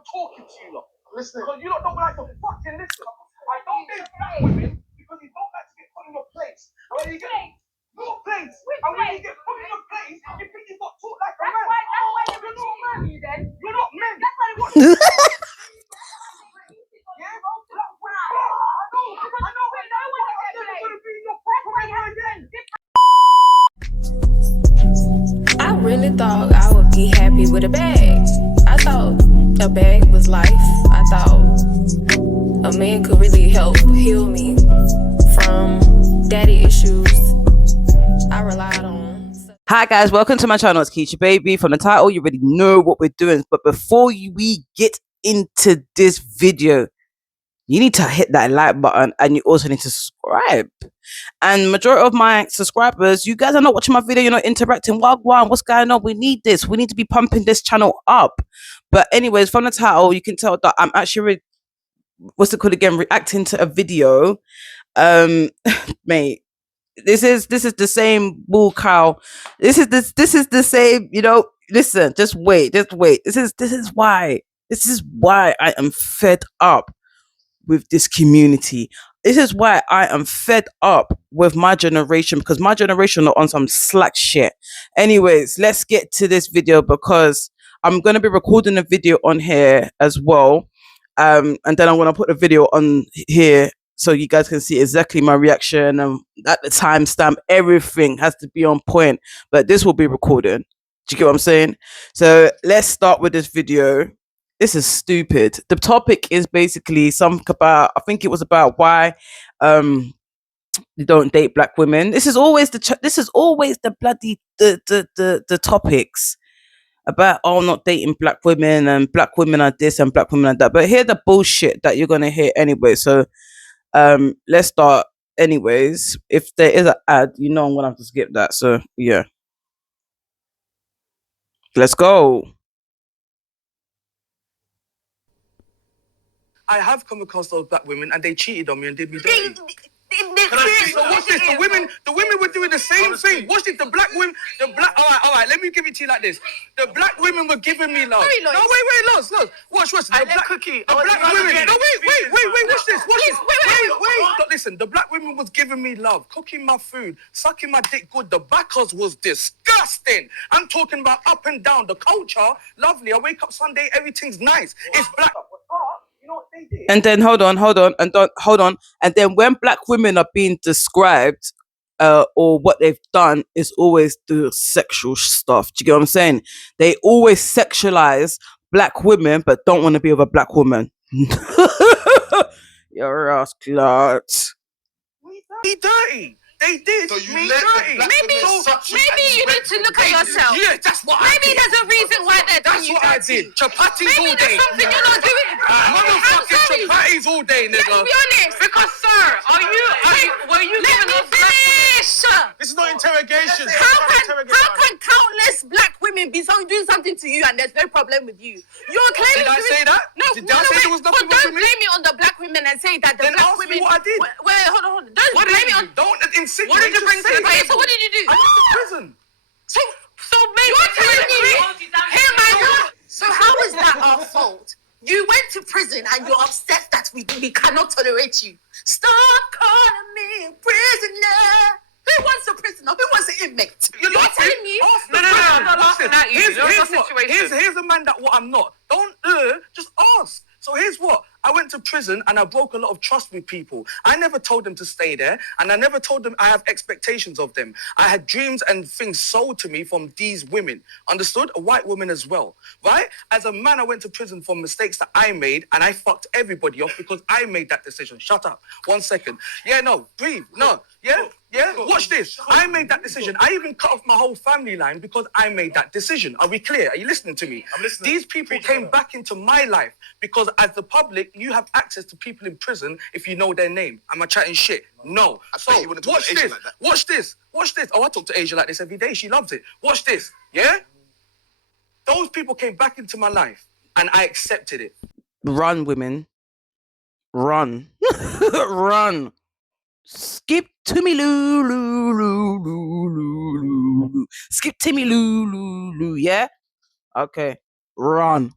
I'm talking to you lot. Listen. Because you lot don't like to fucking listen. I don't date black women because you don't like to get put in your place. And when you get your place, and when you get put in your place, you think you got taught like a man. That's why you're not men. You're not men. That's why they want you. I really thought I would be happy with a bag. I thought a bag was life. I thought a man could really help heal me from daddy issues I relied on. Hi guys, welcome to my channel. It's ItsKeshaBaby. From the title, you already know what we're doing. But before we get into this video, you need to hit that like button and you also need to subscribe. And majority of my subscribers, you guys are not watching my video, you're not interacting. What's going on? We need this. We need to be pumping this channel up. But anyways, from the title, you can tell that I'm actually reacting to a video. Mate, this is the same bull cow. This is the same, listen, just wait. This is why I am fed up with this community. This is why I am fed up with my generation, because my generation are on some slack shit. Anyways, let's get to this video because I'm going to be recording a video on here as well. And then I'm going to put a video on here so you guys can see exactly my reaction, and at the timestamp, everything has to be on point. But this will be recorded. Do you get what I'm saying? So let's start with this video. This is stupid. The topic is basically something about, I think it was about why you don't date black women. This is always the bloody the topics about not dating black women, and black women are this and black women are that. But hear the bullshit that you're gonna hear anyway. So let's start. Anyways, if there is an ad, I'm gonna have to skip that. So yeah, let's go. I have come across those black women and they cheated on me and did me dirty. So what's this? The women were doing the same thing. What's it? All right, let me give it to you like this. The black women were giving me love. No, wait, Lots. Watch. The black women. No, wait, watch this. Wait. Listen, the black women was giving me love, cooking my food, sucking my dick good. The backers was disgusting. I'm talking about up and down. The culture, lovely. I wake up Sunday, everything's nice. It's black. And then hold on. And then when black women are being described, or what they've done is always the sexual stuff. Do you get what I'm saying? They always sexualize black women, but don't want to be with a black woman. Your ass clout. Be dirty. They did. So you Maybe you need to look at yourself. Yeah, that's what I did. Maybe there's a reason why they're doing you. That's what I did. Chapatis all Maybe day. there's something you're not doing. Motherfucking chapatis all day, nigga. Let's be honest. Because, sir, were you giving us finish? This is not interrogation. How can countless black women be doing something to you and there's no problem with you? You're clearly Did I say that? No, Did I say there was nothing but wrong don't with me? blame it on the black women and say that the Then black ask women. me what I did. Wait, hold on. Don't blame it on. Don't insinuate. What did you bring to the table? So what did you do? I went to prison. So maybe you're telling me. Hear my word. So how is that our fault? You went to prison and you're upset that we cannot tolerate you. Stop calling me a prisoner. Who wants a prisoner? Who wants an inmate? You're telling me. No, I'm not laughing at you. Here's a man that what I'm not. Don't just ask. So here's what. I went to prison and I broke a lot of trust with people. I never told them to stay there, and I never told them I have expectations of them. I had dreams and things sold to me from these women. Understood? A white woman as well. Right? As a man, I went to prison for mistakes that I made, and I fucked everybody off because I made that decision. Shut up. 1 second. Yeah, no. Breathe. No. Yeah? Watch this. I made that decision. I even cut off my whole family line because I made that decision. Are we clear? Are you listening to me? I'm listening. These people came back into my life because as the public, you have access to people in prison if you know their name. Am I chatting shit? No. So watch this. Watch this. Oh, I talk to Asia like this every day. She loves it. Watch this. Yeah? Those people came back into my life and I accepted it. Run, women. Run. Run. Skip to me, loo. Skip to me, loo. Yeah? Okay. Run.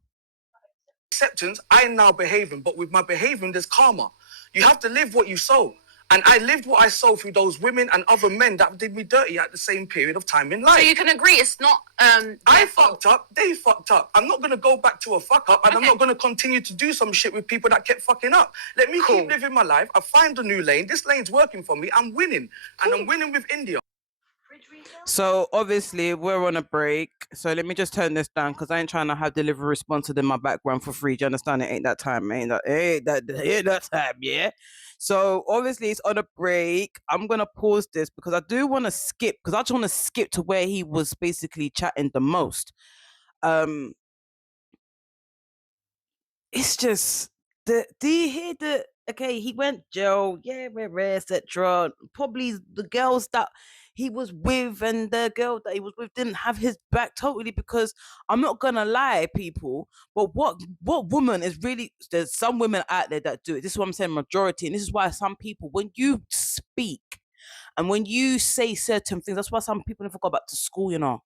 acceptance, I now behaving, but with my behaving, there's karma. You have to live what you sow. And I lived what I sow through those women and other men that did me dirty at the same period of time in life. So you can agree it's not I fucked up, they fucked up. I'm not gonna go back to a fuck up, and I'm not gonna continue to do some shit with people that kept fucking up. Let me keep living my life. I find a new lane. This lane's working for me. I'm winning. And I'm winning with India. So obviously we're on a break. So let me just turn this down because I ain't trying to have delivery responses in my background for free. Do you understand? It ain't that time. Ain't that time, yeah. So obviously it's on a break. I'm gonna pause this because I do want to skip because I just want to skip to where he was basically chatting the most. It's just do you hear the okay, he went jail, yeah, etc. Probably the girls that he was with and the girl that he was with didn't have his back totally because I'm not gonna lie, people, but what woman is really there's some women out there that do it. This is what I'm saying, majority, and this is why some people when you speak and when you say certain things, that's why some people never go back to school, you know.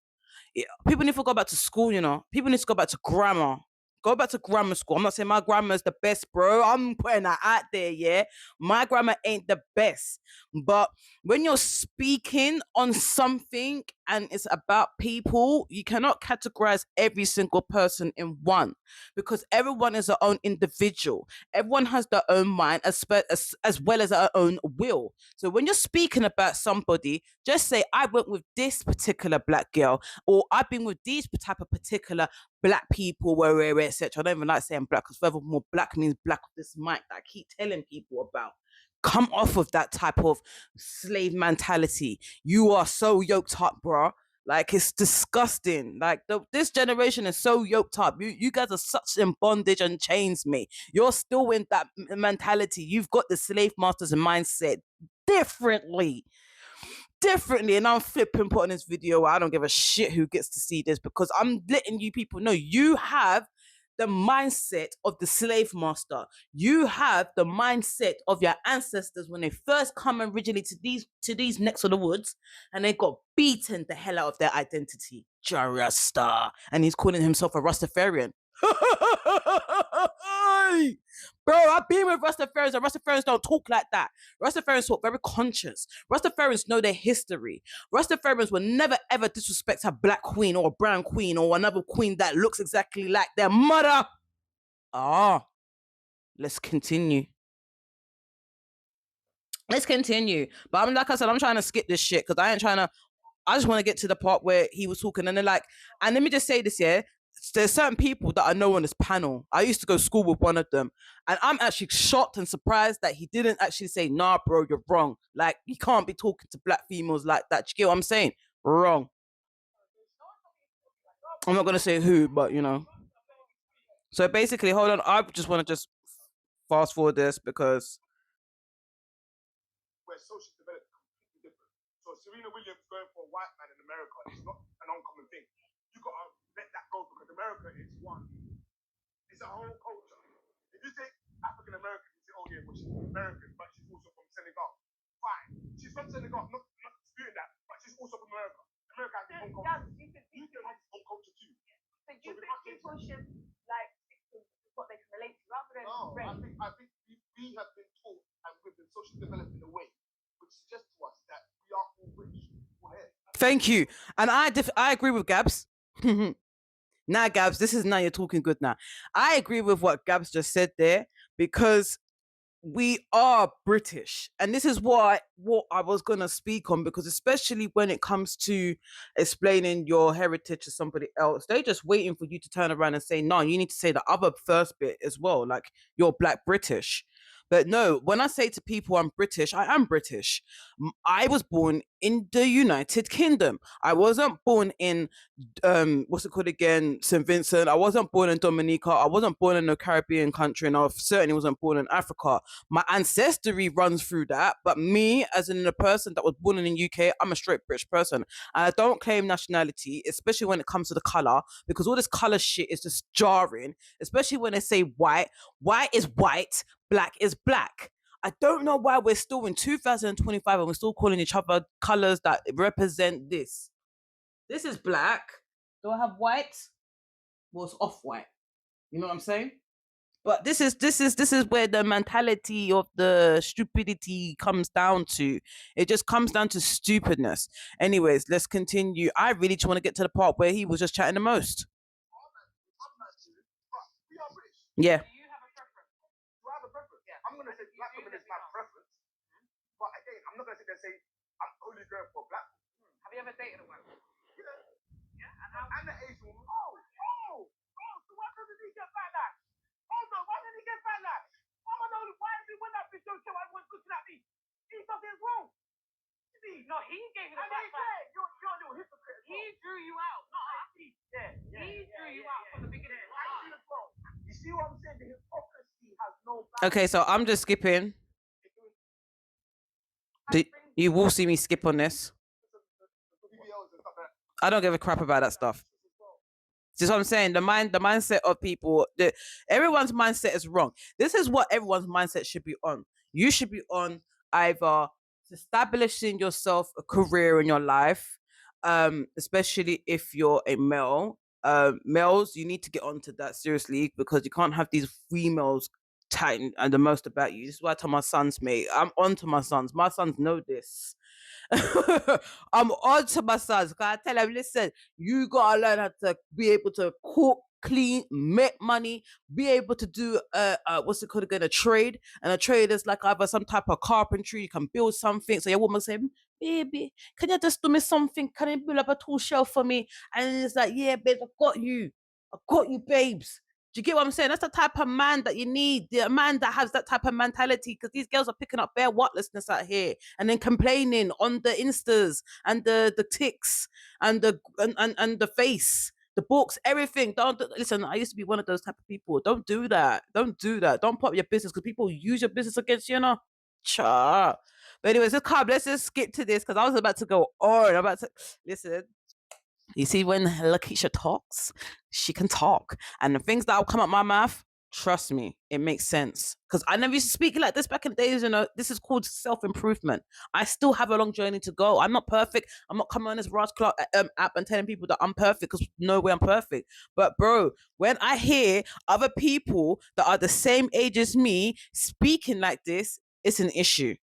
Yeah, people need to go back to school, you know. People need to go back to grammar. Go back to grammar school. I'm not saying my grammar is the best, bro. I'm putting that out there, yeah. My grammar ain't the best. But when you're speaking on something and it's about people, you cannot categorize every single person in one because everyone is their own individual. Everyone has their own mind as well as their own will. So when you're speaking about somebody, just say, I went with this particular black girl, or I've been with these type of particular black people, where etc. I don't even like saying black because furthermore, black means black with this mic that I keep telling people about. Come off of that type of slave mentality. You are so yoked up, bro. Like it's disgusting. Like this generation is so yoked up. You guys are such in bondage and chains, mate. You're still in that mentality. You've got the slave masters mindset differently, and I'm flipping putting this video. I don't give a shit who gets to see this because I'm letting you people know you have the mindset of the slave master. You have the mindset of your ancestors when they first come originally to these necks of the woods and they got beaten the hell out of their identity. Jarasta. And he's calling himself a Rastafarian. Bro, I've been with Rastafarians and Rastafarians don't talk like that. Rastafarians talk very conscious. Rastafarians know their history. Rastafarians will never ever disrespect a black queen or a brown queen or another queen that looks exactly like their mother. Let's continue. But I'm like I said, I'm trying to skip this shit because I just want to get to the part where he was talking and they're like, and let me just say this, yeah. There's certain people that I know on this panel. I used to go to school with one of them, and I'm actually shocked and surprised that he didn't actually say, nah, bro, you're wrong. Like, you can't be talking to black females like that. Do you get what I'm saying? Wrong. I'm not going to say who, but, you know. So basically, hold on. I just want to just fast forward this because... where social development is completely different. So Serena Williams going for a white man in America is not an uncommon thing. You got to let that go because America is one. It's a whole culture. If you take African American, you say, oh yeah, well she's American, but she's also from Senegal. Fine. She's from Senegal, not disputing that, but she's also from America. America has its own culture. You can have its own culture too. So do you think people should like stick to what they can relate to rather than I think we have been taught and we've been socially developed in a way which suggests to us that we are all British. Thank you. And I agree with Gabs. Now, Gabs, now you're talking good now. I agree with what Gabs just said there because we are British. And this is what I was going to speak on because especially when it comes to explaining your heritage to somebody else, they're just waiting for you to turn around and say, no, you need to say the other first bit as well. Like you're Black British. But no, when I say to people I'm British, I am British. I was born in the United Kingdom. I wasn't born in, what's it called again? St. Vincent. I wasn't born in Dominica. I wasn't born in a Caribbean country. And I certainly wasn't born in Africa. My ancestry runs through that. But me, as in a person that was born in the UK, I'm a straight British person. And I don't claim nationality, especially when it comes to the colour, because all this colour shit is just jarring, especially when they say white. White is white. Black is black. I don't know why we're still in 2025 and we're still calling each other colors that represent this. This is black. Do I have white? Well, it's off-white. You know what I'm saying? But this is where the mentality of the stupidity comes down to. It just comes down to stupidness. Anyways, let's continue. I really just want to get to the part where he was just chatting the most. We are British. Yeah. Do you have a preference? Do I have a preference? Yeah. I'm gonna say black women is my preference. But again, I'm not gonna sit there and say I'm only going for black women. Have you ever dated a white woman? Yeah. Yeah. And how? And the Asian woman. So why doesn't he get back that? Hold on, why didn't he get back that? Why is he when that bitch don't care what everyone's looking at me? He does it as well. No, he gave you the And black he back. said, you're a little hypocrite. He drew you out, not us. He drew you out from the beginning. You see what I'm saying? The hypocrisy has no back. Okay, so I'm just skipping. You will see me skip on this. I don't give a crap about that stuff. See what I'm saying? The mindset of people, everyone's mindset is wrong. This is what everyone's mindset should be on. You should be on either establishing yourself a career in your life, especially if you're a male. Males, you need to get onto that seriously, because you can't have these females chatting and the most about you. This is why I tell my sons, mate, I'm on to my sons. My sons know this. I'm on to my sons. I tell them, listen, you gotta learn how to be able to cook, clean, make money, be able to do what's it called again, a trade. And a trade is like either some type of carpentry, you can build something. So your woman say, baby, can you just do me something? Can you build up a tool shelf for me? And it's like, yeah, babe, I got you, babes. Do you get what I'm saying? That's the type of man that you need. The man that has that type of mentality, because these girls are picking up bare whatlessness out here and then complaining on the Instas and the ticks and the face, the books, everything. Don't listen. I used to be one of those type of people. Don't do that. Don't do that. Don't put up your business, because people use your business against you, you know. Cha. But anyways, let's just skip to this, because I was about to go on. I'm about to listen. You see, when Kisha talks, she can talk. And the things that will come out my mouth, trust me, it makes sense. Because I never used to speak like this back in the days, you know. This is called self-improvement. I still have a long journey to go. I'm not perfect. I'm not coming on this Ross Clark app and telling people that I'm perfect, because no way I'm perfect. But bro, when I hear other people that are the same age as me speaking like this, it's an issue.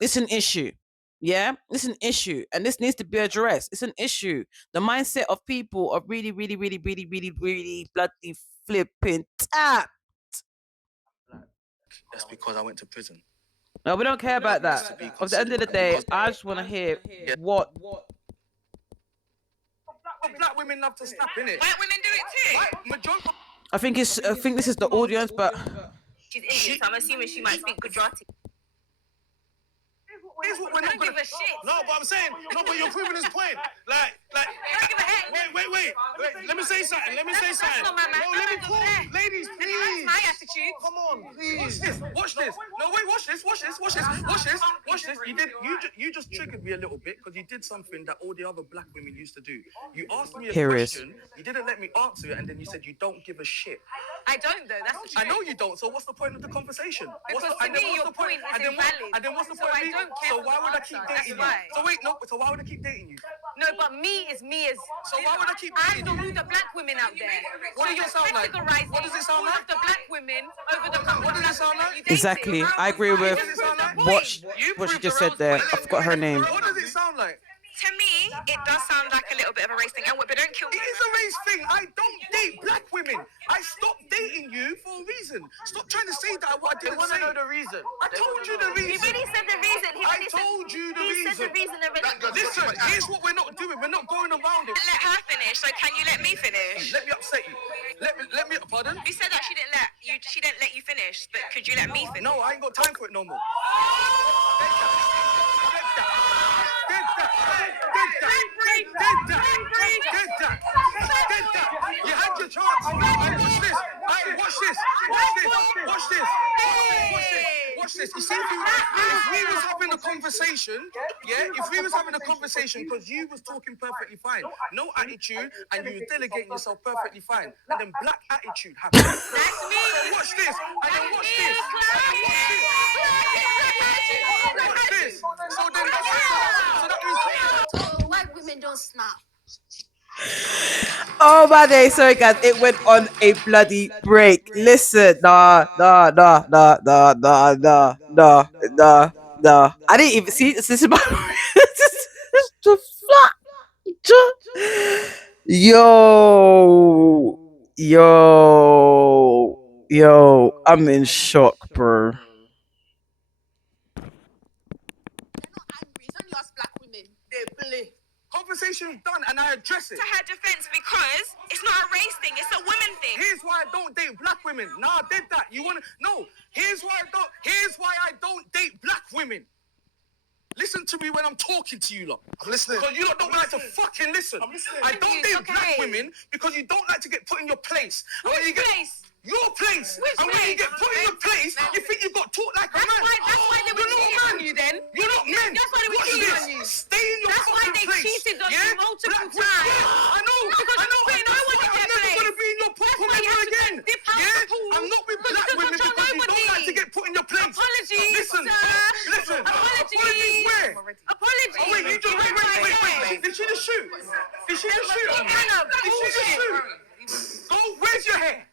It's an issue. Yeah, it's an issue, and this needs to be addressed. It's an issue. The mindset of people are really, really, really, really, really, really bloody flipping tapped. That's because I went to prison. No, we don't care about that. At the end of the day, I just want to hear what. Black women love to snap, innit? White women do it too. Majority. I think this is the audience, but She's Indian, so I'm assuming she might speak Gujarati. Here's what we're I not don't give gonna. a shit. No, but I'm saying, no, but you're proving his point. Like. I don't give a heck. Wait. Let me say something. That's not my man. No, let me talk. Ladies, That's please. my attitude. Come on, please. Watch this. No, wait, watch this. You just triggered me a little bit, because you did something that all the other black women used to do. You asked me a question, you didn't let me answer it, and then you said you don't give a shit. I don't though. That's the truth. I know you don't. So what's the point of the conversation? Because to me, your point is invalid. And then what's the So point I of me? don't care So what why the would I answer keep is. dating you? That's why. So why would I keep dating you? No, but me is me as. So why would I keep I dating know you? who the black women out there. What does it sound like? Categorizing What does it sound all like? of the black women over the What does it sound like? exactly, I agree with what she just said there. I forgot her name. What does it sound like? To me, it does sound like a little bit of a race thing, but don't kill me. It is a race thing. I don't date black women. I stopped dating you for a reason. Stop trying to say that what I didn't say. know the reason. I told you the He reason. really said the reason. I told you the He said the reason already. Listen, here's what we're not doing. We're not going around it. Let her finish. So can you let me finish? Let me upset you. Let me. Pardon? You said that she didn't let you finish, but could you let me finish? No, I ain't got time for it no more. Did that. You had your chance. Watch this. You see, if we was having a conversation, because you was talking perfectly fine, no attitude, and you were delegating yourself perfectly fine, and then black attitude happened. That's me. So watch this, and then watch this. So then that's so that means White women don't snap. Oh my days, sorry guys, it went on a bloody break. Listen, nah. I didn't even see this is my this is the fuck. Yo, I'm in shock, bro. They're not angry. It's only us black women. They play. Conversation's done and I address it. To her defense, because it's not a race thing, it's a women thing. Here's why I don't date black women. Nah, I did that. You wanna no, here's why I don't date black women. Listen to me when I'm talking to you lot. I'm listening. Because you lot don't like to fucking listen. I'm listening. I don't date Okay. black women because you don't like to get put in your place. And when you get Place. your place. Which and when you place? get put in your place, you think you got taught like a man. That's why they were You're not cheating man. on you then. You're not men. That's why they were Watch cheating this. on you. Stay in your That's why fucking they place. cheated on yeah? you multiple Black times. women- Yeah, I know. Because I know. you're putting And that's no one why in I'm their never place. gonna be in your That's platform why you ever have to again. dip out Yeah? the pool. I'm not with Because black you don't women control because you don't nobody. like to get put in your place. Apologies, Listen. sir. Listen. Apologies where? Apologies. Oh wait, you just wait. Did she just shoot? Did she just shoot? What kind of Did she just bullshit? shoot? Go, where's your hair?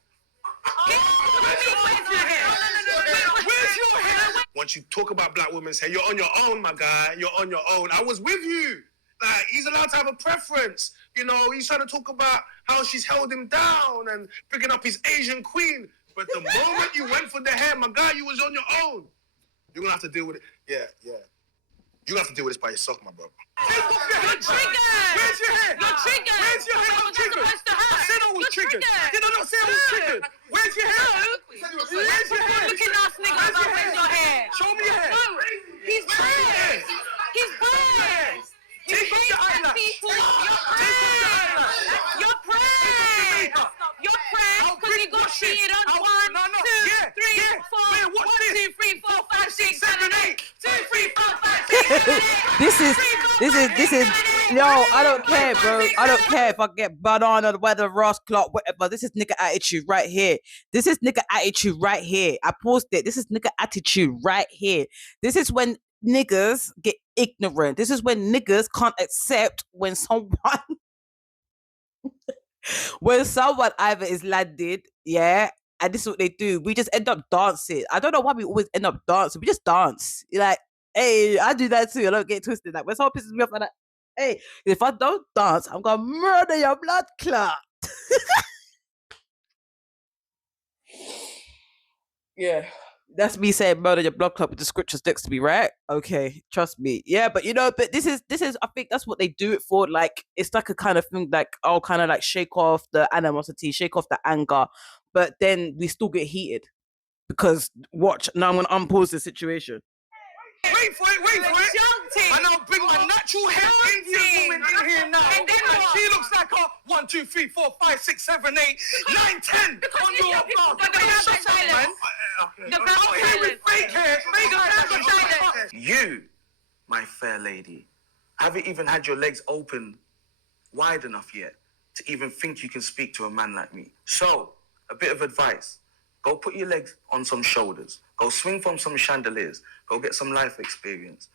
Where's your hair? Once you talk about black women's hair, you're on your own, my guy. You're on your own. I was with you. Like, he's allowed to have a preference. You know, he's trying to talk about how she's held him down and picking up his Asian queen. But the moment you went for the hair, my guy, you was on your own. You're gonna have to deal with it. Yeah. You have to deal with this by yourself, my brother. Take off your hair. You're triggered. Where's your hair? You're triggered. Where's your hair? I'm You're triggered. supposed to hurt. I said I was You're triggered. triggered. Did I not say I was triggered? Where's your hair? Where's your hair? Looking ass nigga, where's your hair? Show me your hair. No, he's pressed. He's pressed. You Take off your hate eyelash. people. You're Take off your pressed. eyelash. You're pressed. makeup. You're pressed I'll because you bring- got watch this. cheated on. I'll- 1, no, 2, yeah, 3, yeah. 4. Wait, watch 1, this. 2, 3, 4, 5, 6, 7, 8. 2, 3, 4, 5, 6, 7, 8. This is no, I don't care, bro. I don't care if I get banana, weather, Ross Clark, whatever. This is nigga attitude right here. This is nigga attitude right here. I paused it. This is nigga attitude right here. This is when niggas get ignorant. This is when niggas can't accept when someone either is landed, yeah, and this is what they do. We just end up dancing. I don't know why we always end up dancing. We just dance. You're like, hey, I do that too. I don't get twisted. Like when someone pisses me off, I'm like, hey, if I don't dance, I'm gonna murder your blood clot. Yeah. That's me saying murder your blood clot with the scriptures next to me, right? Okay, trust me. Yeah, but but this is I think that's what they do it for. Like it's like a kind of thing like kind of like shake off the animosity, shake off the anger, but then we still get heated. Because watch, now I'm gonna unpause the situation. Wait for it. Jumping. And I'll bring my natural hair Indian woman in here now. And then what? she looks like a 1, 2, 3, 4, 5, 6, 7, 8, 9, 10 Because on you your know people block. got the ground Shut of up, man. silence. The ground I'm of out here with silence. fake hair. Fake The hair. ground of silence. You, my fair lady, haven't even had your legs open wide enough yet to even think you can speak to a man like me. So, a bit of advice. Go put your legs on some shoulders. Go swing from some chandeliers. Go get some life experience.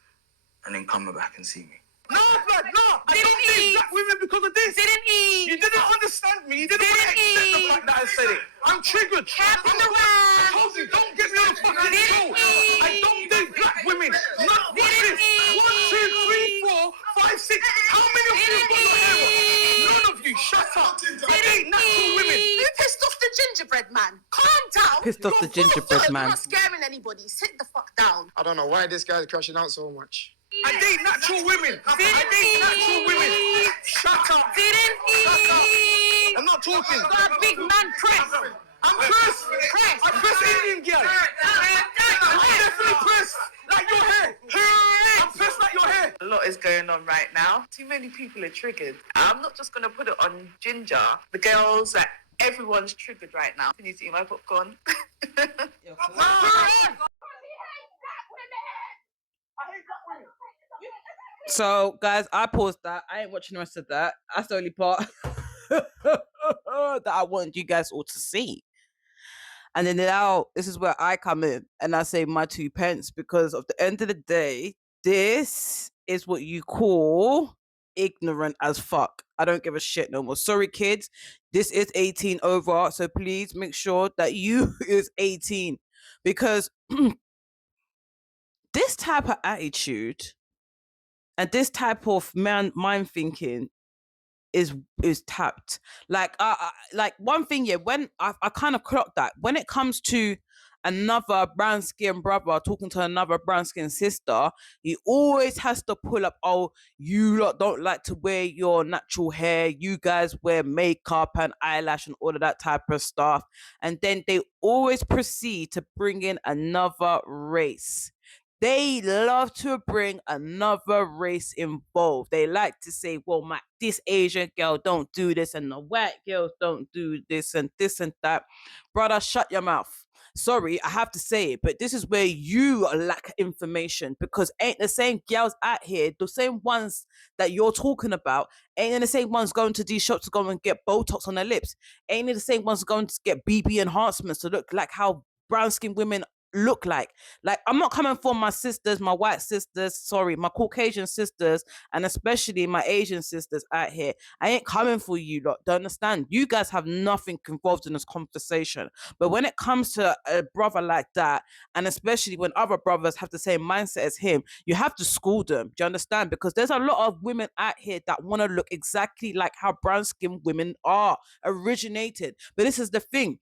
And then come back and see me. No, blood, no. I Didn't don't date eat. black women because of this. Didn't eat. You didn't understand me. You didn't Didn't accept the eat. fact that I said it. I'm triggered. Kept I'm around. I told you, don't get me on the fucking Didn't show. eat. I don't date black women. Not Didn't this. eat. 1, 2, 3, 4, 5, 6. How many of you got your hair up? None of you. Shut up. I date natural women. You pissed off the gingerbread man. Calm down. Pissed off the gingerbread You're man. not scaring anybody. Sit the fuck down. I don't know why this guy's crashing out so much. I date natural women. I date natural women. Shut up. Didn't eat. I'm not talking. Got a big man press. I'm pressed. I press Indian girl. I'm definitely pressed. Like your hair. I'm pressed like your hair. A lot is going on right now. Too many people are triggered. I'm not just going to put it on Ginger. The girls, like, everyone's triggered right now. Can you see my popcorn? So, guys, I paused that. I ain't watching the rest of that. That's the only part that I wanted you guys all to see. And then now, this is where I come in and I say my 2 pence because at the end of the day, this is what you call ignorant as fuck. I don't give a shit no more. Sorry, kids. This is 18 over, so please make sure that you is 18, because this type of attitude and this type of mind thinking is tapped. Like one thing, yeah, when I kind of clocked that when it comes to another brown skin brother talking to another brown skin sister, he always has to pull up, oh, you lot don't like to wear your natural hair, you guys wear makeup and eyelash and all of that type of stuff, and then they always proceed to bring in another race. They love to bring another race involved. They like to say, well, this Asian girl don't do this and the white girls don't do this and that. Brother, shut your mouth. Sorry, I have to say it, but this is where you lack information, because ain't the same girls out here, the same ones that you're talking about, ain't the same ones going to these shops to go and get Botox on their lips. Ain't the same ones going to get BB enhancements to look like how brown skinned women look like. Like, I'm not coming for my sisters, my white sisters, sorry, my Caucasian sisters, and especially my Asian sisters out here. I ain't coming for you lot. Don't understand? You guys have nothing involved in this conversation. But when it comes to a brother like that, and especially when other brothers have the same mindset as him, you have to school them. Do you understand? Because there's a lot of women out here that want to look exactly like how brown skinned women are originated. But this is the thing.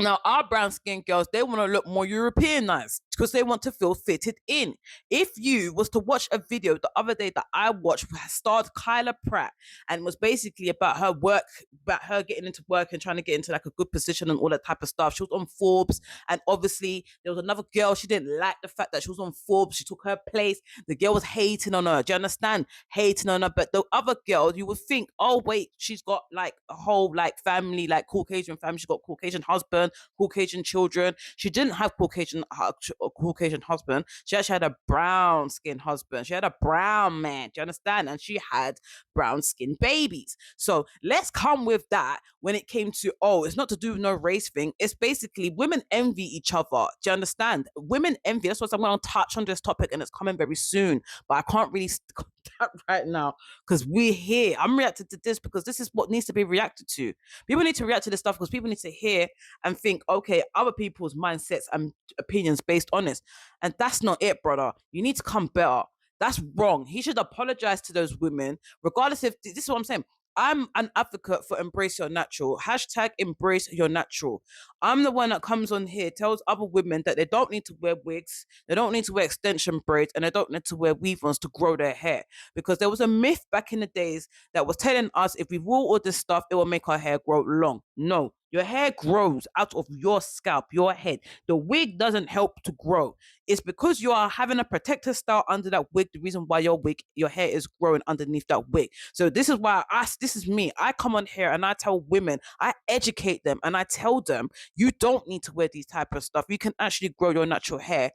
Now, our brown skinned girls, they want to look more Europeanized because they want to feel fitted in. If you was to watch a video the other day that I watched, starred Kyla Pratt, and was basically about her work, about her getting into work and trying to get into like a good position and all that type of stuff. She was on Forbes, and obviously there was another girl, she didn't like the fact that she was on Forbes. She took her place. The girl was hating on her. Do you understand? Hating on her. But the other girl, you would think, oh wait, she's got like a whole like family, like Caucasian family. She's got Caucasian husband, Caucasian children. She didn't have Caucasian husband. She actually had a brown skin husband. She had a brown man. Do you understand? And she had brown skin babies. So let's come with that when it came to, oh, it's not to do with no race thing. It's basically women envy each other. Do you understand? Women envy. That's what I'm going to touch on this topic, and it's coming very soon. But I can't really stick on that right now because we're here. I'm reacting to this because this is what needs to be reacted to. People need to react to this stuff because people need to hear and think, okay, other people's mindsets and opinions based on this. And that's not it, brother. You need to come better. That's wrong. He should apologize to those women, regardless if this is what I'm saying. I'm an advocate for embrace your natural. Hashtag embrace your natural. I'm the one that comes on here, tells other women that they don't need to wear wigs, they don't need to wear extension braids, and they don't need to wear weave-ons to grow their hair. Because there was a myth back in the days that was telling us if we wore all this stuff, it will make our hair grow long. No, your hair grows out of your scalp, your head. The wig doesn't help to grow. It's because you are having a protective style under that wig, the reason why your hair is growing underneath that wig. So this is why this is me. I come on here and I tell women, I educate them and I tell them, you don't need to wear these type of stuff. You can actually grow your natural hair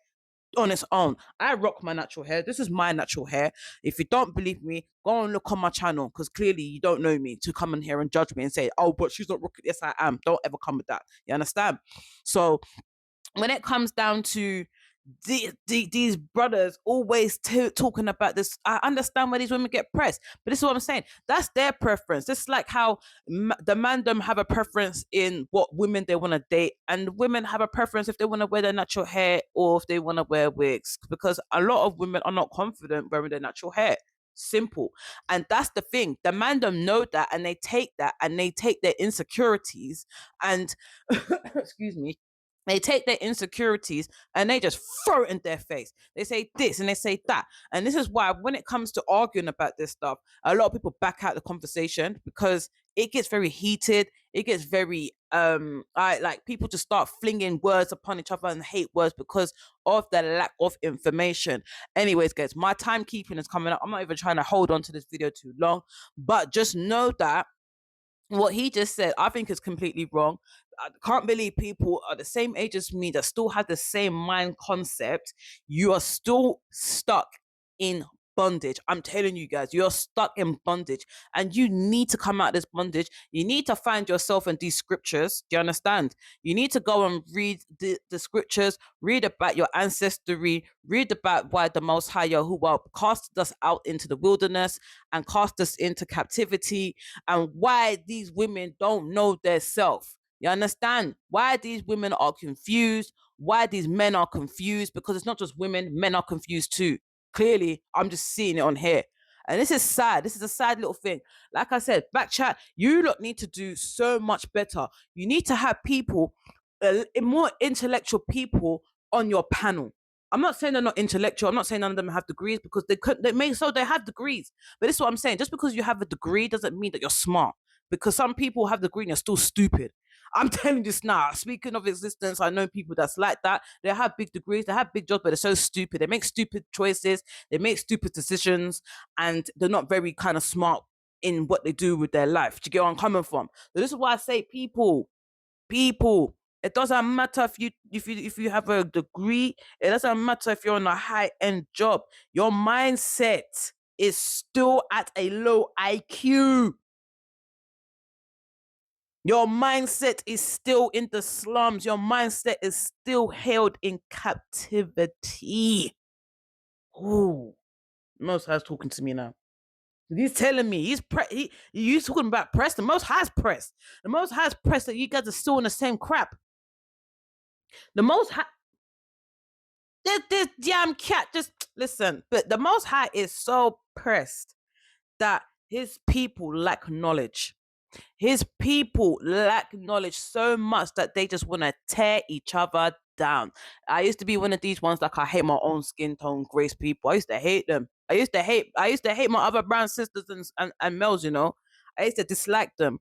on its own. I rock my natural hair. This is my natural hair. If you don't believe me, go and look on my channel, because clearly you don't know me to come in here and judge me and say, oh, but she's not rocking. Yes, I am. Don't ever come with that. You understand? So when it comes down to these brothers always talking about this, I understand why these women get pressed, but this is what I'm saying. That's their preference. This is like how the mandem have a preference in what women they want to date, and women have a preference if they want to wear their natural hair or if they want to wear wigs, because a lot of women are not confident wearing their natural hair. Simple. And that's the thing. The mandem know that, and they take that and they take their insecurities and excuse me, they take their insecurities and they just throw it in their face. They say this and they say that. And this is why when it comes to arguing about this stuff, a lot of people back out the conversation because it gets very heated. It gets very, like people just start flinging words upon each other and hate words because of the lack of information. Anyways, guys, my timekeeping is coming up. I'm not even trying to hold on to this video too long, but just know that what he just said, I think is completely wrong. I can't believe people are the same age as me that still have the same mind concept. You are still stuck in bondage. I'm telling you guys, you're stuck in bondage and you need to come out of this bondage. You need to find yourself in these scriptures. Do you understand? You need to go and read the scriptures, read about your ancestry, read about why the Most High Yahuwah cast us out into the wilderness and cast us into captivity, and why these women don't know their self. You understand? Why these women are confused, why these men are confused, because it's not just women, men are confused too. Clearly, I'm just seeing it on here. And this is sad. This is a sad little thing. Like I said, back chat, you lot need to do so much better. You need to have people, more intellectual people on your panel. I'm not saying they're not intellectual. I'm not saying none of them have degrees, because they have degrees. But this is what I'm saying. Just because you have a degree doesn't mean that you're smart. Because some people have the degree and they're still stupid. I'm telling you this now. Speaking of existence, I know people that's like that. They have big degrees, they have big jobs, but they're so stupid. They make stupid choices, they make stupid decisions, and they're not very kind of smart in what they do with their life. Do you get where I'm coming from? So this is why I say people. It doesn't matter if you have a degree. It doesn't matter if you're on a high-end job. Your mindset is still at a low IQ. Your mindset is still in the slums. Your mindset is still held in captivity. Oh, Most High's talking to me now. He's telling me he's talking about press. The Most High's press. The Most High's press that you guys are still in the same crap. The Most High. This damn cat just listen. But the Most High is so pressed that his people lack knowledge. His people lack knowledge so much that they just want to tear each other down. I used to be one of these ones, like, I hate my own skin tone grace people. I used to hate them. I used to hate my other brown sisters and males, you know. I used to dislike them.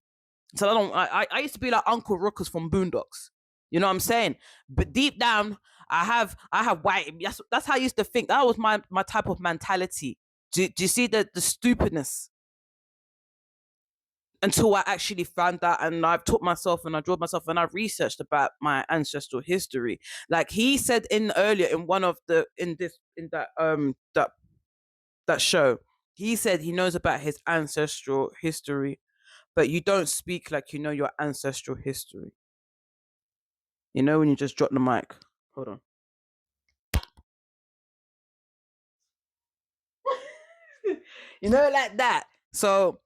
So I used to be like Uncle Ruckus from Boondocks. You know what I'm saying? But deep down, I have white. That's how I used to think. That was my type of mentality. Do you see the stupidness? Until I actually found out, and I've taught myself and I drove myself and I've researched about my ancestral history. Like he said earlier in one of that show, he said he knows about his ancestral history, but you don't speak like you know your ancestral history. You know when you just drop the mic. Hold on. You know, like that. So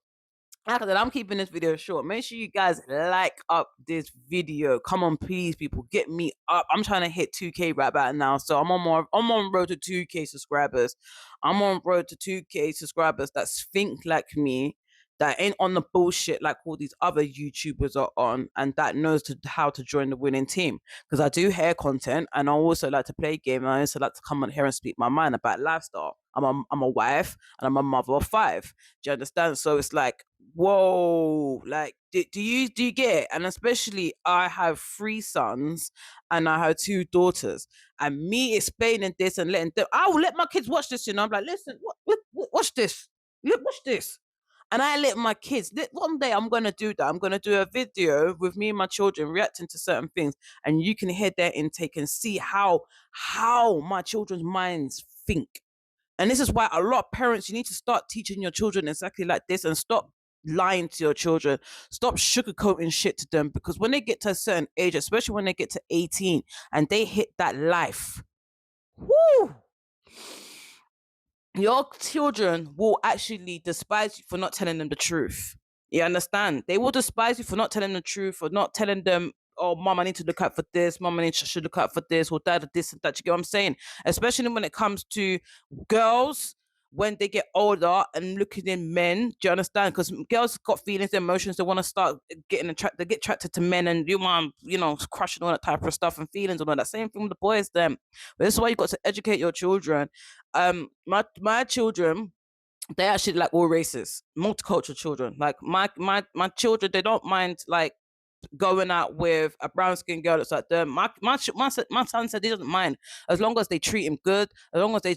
like I said, I'm keeping this video short. Make sure you guys like up this video. Come on, please, people, get me up. I'm trying to hit 2K right about now. So I'm on road to 2K subscribers. I'm on road to 2K subscribers that think like me, that ain't on the bullshit like all these other YouTubers are on, and that knows how to join the winning team. Because I do hair content, and I also like to play game, and I also like to come on here and speak my mind about lifestyle. I'm a wife and I'm a mother of 5. Do you understand? So it's like, whoa, like do you get it? And especially I have 3 sons and I have 2 daughters, and me explaining this and letting them, I will let my kids watch this, you know. I'm like, listen, watch this, watch this. And I let my kids, one day I'm going to do that. I'm going to do a video with me and my children reacting to certain things, and you can hear their intake and see how my children's minds think. And this is why a lot of parents, you need to start teaching your children exactly like this, and stop lying to your children. Stop sugarcoating shit to them, because when they get to a certain age, especially when they get to 18 and they hit that life, whoo, your children will actually despise you for not telling them the truth. You understand? They will despise you for not telling them the truth, for not telling them, oh, mom, I need to look out for this. Mom, I should look out for this, or dad, this and that. You get what I'm saying? Especially when it comes to girls, when they get older and looking in men. Do you understand? Because girls got feelings, emotions. They want to start getting attracted. They get attracted to men, and you want, you know, crushing all that type of stuff and feelings and all that. Same thing with the boys. Them. But this is why you got to educate your children. My children, they actually like all races, multicultural children. Like my children, they don't mind like going out with a brown skinned girl that's like them. My son said he doesn't mind, as long as they treat him good, as long as they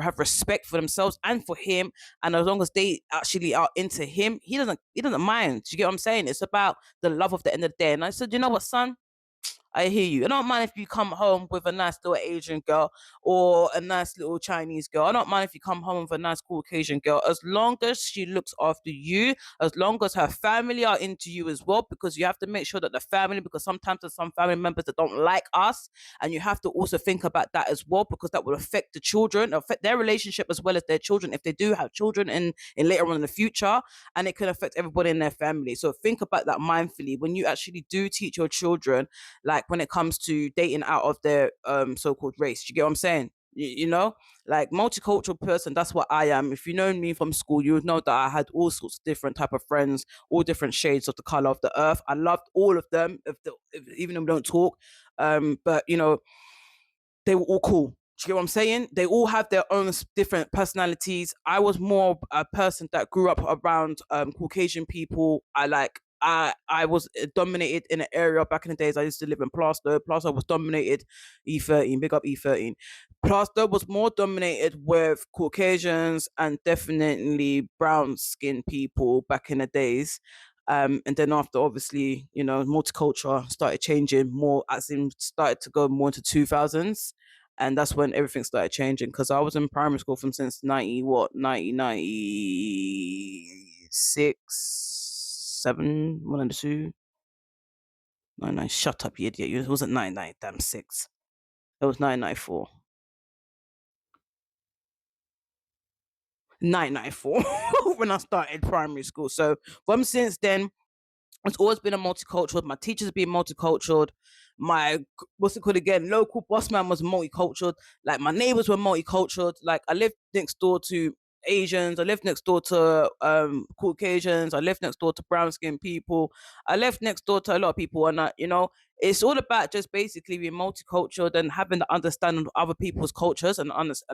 have respect for themselves and for him, and as long as they actually are into him, he doesn't mind. Do you get what I'm saying? It's about the love of the end of the day. And I said, you know what, son? I hear you. I don't mind if you come home with a nice little Asian girl or a nice little Chinese girl. I don't mind if you come home with a nice Caucasian girl, as long as she looks after you, as long as her family are into you as well, because you have to make sure that the family, because sometimes there's some family members that don't like us, and you have to also think about that as well, because that will affect the children, affect their relationship as well as their children if they do have children in later on in the future, and it can affect everybody in their family. So think about that mindfully when you actually do teach your children, like when it comes to dating out of their so-called race. You get what I'm saying? You know, like multicultural person, that's what I am. If you know me from school, you would know that I had all sorts of different type of friends, all different shades of the color of the earth. I loved all of them, even though we don't talk. But you know, they were all cool. Do you get what I'm saying? They all have their own different personalities. I was more a person that grew up around Caucasian people. I was dominated in an area back in the days. I used to live in Plaster. Plaster was dominated E13. Big up E13. Plaster was more dominated with Caucasians and definitely brown skinned people back in the days. And then after, obviously, you know, multicultural started changing more, as in started to go more into 2000s, and that's when everything started changing. Because I was in primary school from since 1996, 7, one and two. 99, shut up, you idiot! It wasn't 99, damn six. It was 994. 994 when I started primary school. So from since then, it's always been a multicultural. My teachers have been multicultural. My, what's it called again? Local boss man was multicultural. Like my neighbors were multicultural. Like I lived next door to Asians. I lived next door to Caucasians. I lived next door to brown skinned people. I lived next door to a lot of people, and you know, it's all about just basically being multicultural and having the understanding of other people's cultures and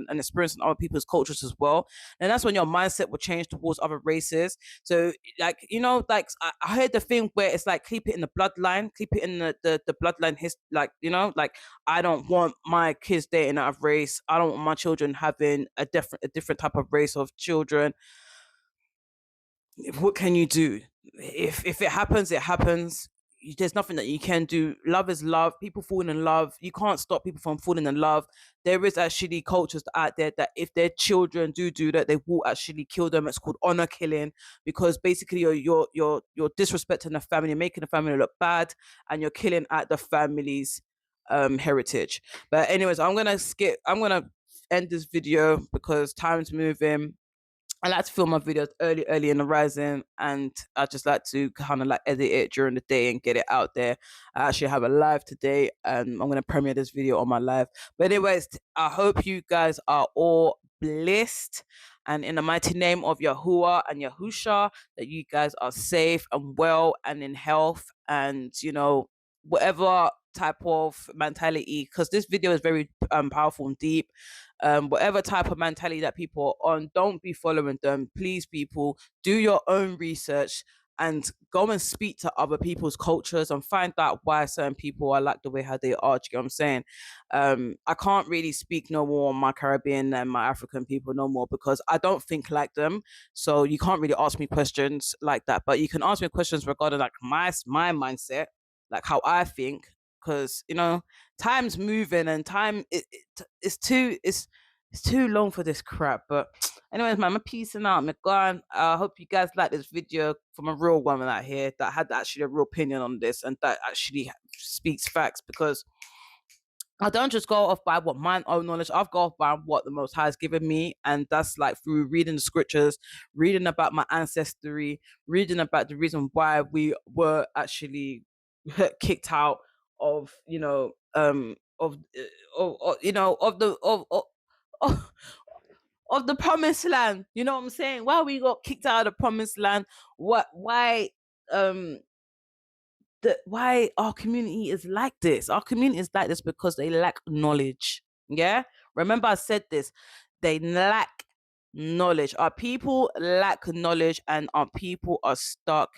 experiencing other people's cultures as well. And that's when your mindset will change towards other races. So, like, you know, like I heard the thing where it's like keep it in the bloodline, keep it in the bloodline. Like, you know, like I don't want my kids dating out of race. I don't want my children having a different type of race of children. What can you do? If it happens, it happens. There's nothing that you can do. Love is love. People falling in love. You can't stop people from falling in love. There is actually cultures out there that if their children do that, they will actually kill them. It's called honor killing, because basically you're disrespecting the family, making the family look bad, and you're killing at the family's heritage. But anyways, I'm gonna end this video because time's moving. I like to film my videos early in the rising, and I just like to kind of like edit it during the day and get it out there. I actually have a live today, and I'm going to premiere this video on my live. But anyways, I hope you guys are all blessed, and in the mighty name of Yahuwah and Yahusha, that you guys are safe and well and in health, and you know, whatever type of mentality, because this video is very powerful and deep. Whatever type of mentality that people are on, don't be following them. Please, people, do your own research and go and speak to other people's cultures and find out why certain people are like the way how they are. Do you get what I'm saying? I can't really speak no more on my Caribbean and my African people no more because I don't think like them. So you can't really ask me questions like that, but you can ask me questions regarding like my mindset, like how I think, because you know, time's moving and it's too long for this crap. But anyways, man, I'm peacing out. I'm gone. I hope you guys like this video from a real woman out here that had actually a real opinion on this and that actually speaks facts, because I don't just go off by what my own knowledge. I've gone off by what the Most High has given me, and that's like through reading the scriptures, reading about my ancestry, reading about the reason why we were actually kicked out of, you know, you know, of the promised land. You know what I'm saying? Why we got kicked out of the promised land? Why um why our community is like this. Our community is like this because they lack knowledge. Yeah. Remember, I said this. They lack knowledge. Our people lack knowledge, and our people are stuck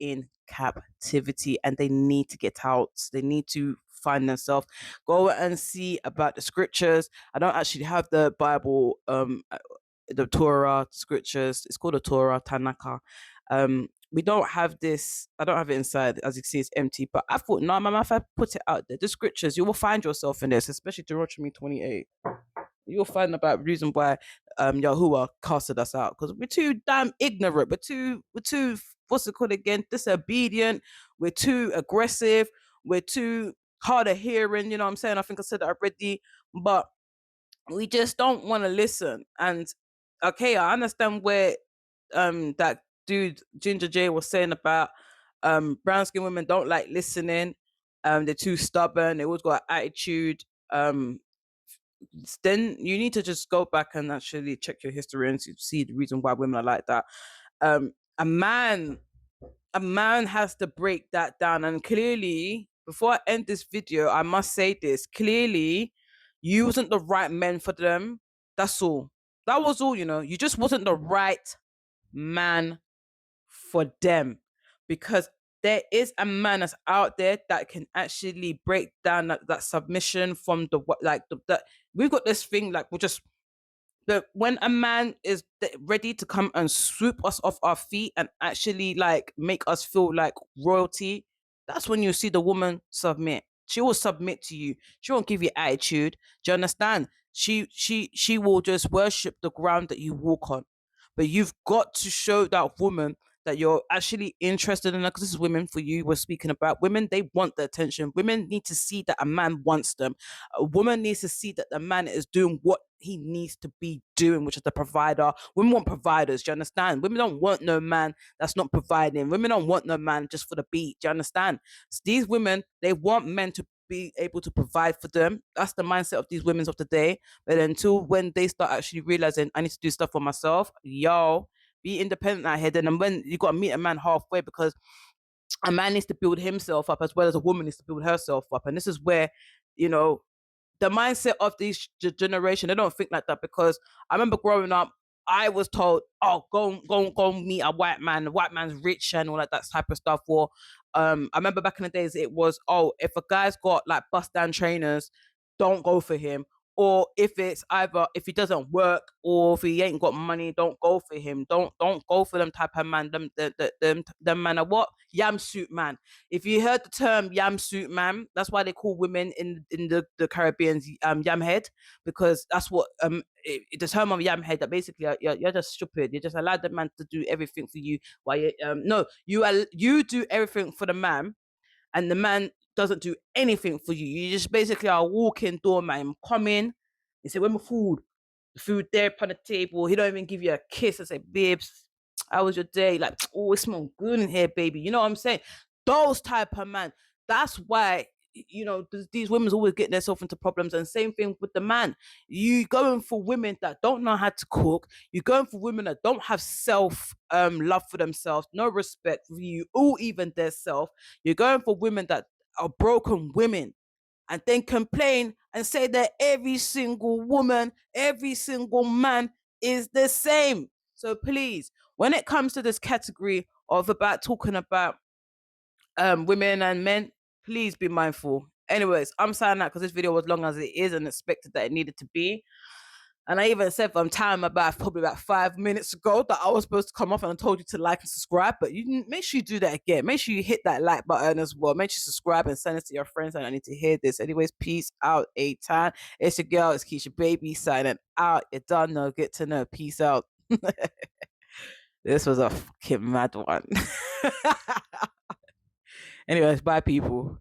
in captivity, and they need to get out. They need to find themselves. Go and see about the scriptures. I don't actually have the Bible, the Torah scriptures. It's called the Torah Tanaka. we don't have this. I don't have it inside. As you can see, it's empty. But I thought, no, man, if I put it out there, the scriptures, you will find yourself in this, especially Deuteronomy 28. You'll find about the reason why Yahuwah casted us out, because we're too damn ignorant. We're too what's it called again? Disobedient. We're too aggressive. We're too hard of hearing. You know what I'm saying? I think I said that already, but we just don't want to listen. And okay, I understand where that dude Ginger J was saying about brown skin women don't like listening. They're too stubborn. They always got an attitude. Then you need to just go back and actually check your history and see the reason why women are like that. A man has to break that down. And clearly, before I end this video, I must say this clearly: you wasn't the right man for them. That's all. That was all. You just wasn't the right man for them, because there is a man that's out there that can actually break down that submission from the we've got this thing, like, we're just when a man is ready to come and swoop us off our feet and actually like make us feel like royalty, that's when you see the woman submit. She will submit to you. She won't give you attitude. Do you understand? She will just worship the ground that you walk on. But you've got to show that woman that you're actually interested in her, because this is women for you. We're speaking about women. They want the attention. Women need to see that a man wants them. A woman needs to see that the man is doing what he needs to be doing, which is the provider. Women want providers. Do you understand? Women don't want no man that's not providing. Women don't want no man just for the beat. Do you understand? So these women, they want men to be able to provide for them. That's the mindset of these women of the day. But until when they start actually realizing, I need to do stuff for myself, be independent out here. Then, and when you got to meet a man halfway, because a man needs to build himself up as well as a woman needs to build herself up. And this is where, the mindset of this generation, they don't think like that. Because I remember growing up, I was told, oh, go meet a white man. The white man's rich and all that type of stuff. Or I remember back in the days, it was, oh, if a guy's got like bust down trainers, don't go for him. Or if it's either if he doesn't work or if he ain't got money, don't go for him. Don't go for them type of man. Them man are what? Yam suit man. If you heard the term yam suit man, that's why they call women in the Caribbean yam head, because that's what the term of yam head, that basically you're just stupid. You just allow the man to do everything for you. While you do everything for the man, and the man doesn't do anything for you. You just basically are a walking doorman. Come in, you say, "Where's my food?" The food there upon the table. He don't even give you a kiss and say, "Babes, how was your day?" Like, "Oh, it smells good in here, baby." You know what I'm saying? Those type of man. That's why these women's always getting themselves into problems. And same thing with the man. You going for women that don't know how to cook. You're going for women that don't have self love for themselves, no respect for you or even their self. You're going for women that are broken women, and then complain and say that every single woman, every single man is the same. So please, when it comes to this category of about talking about women and men, please be mindful. Anyways, I'm signing out because this video was long as it is and expected that it needed to be. And I even said from time probably about 5 minutes ago that I was supposed to come off, and I told you to like and subscribe. But you make sure you do that again. Make sure you hit that like button as well. Make sure you subscribe and send it to your friends. And I need to hear this. Anyways, peace out, A-Time. It's your girl, it's KeshaBaby signing out. You don't know, get to know. Peace out. This was a fucking mad one. Anyways, bye people.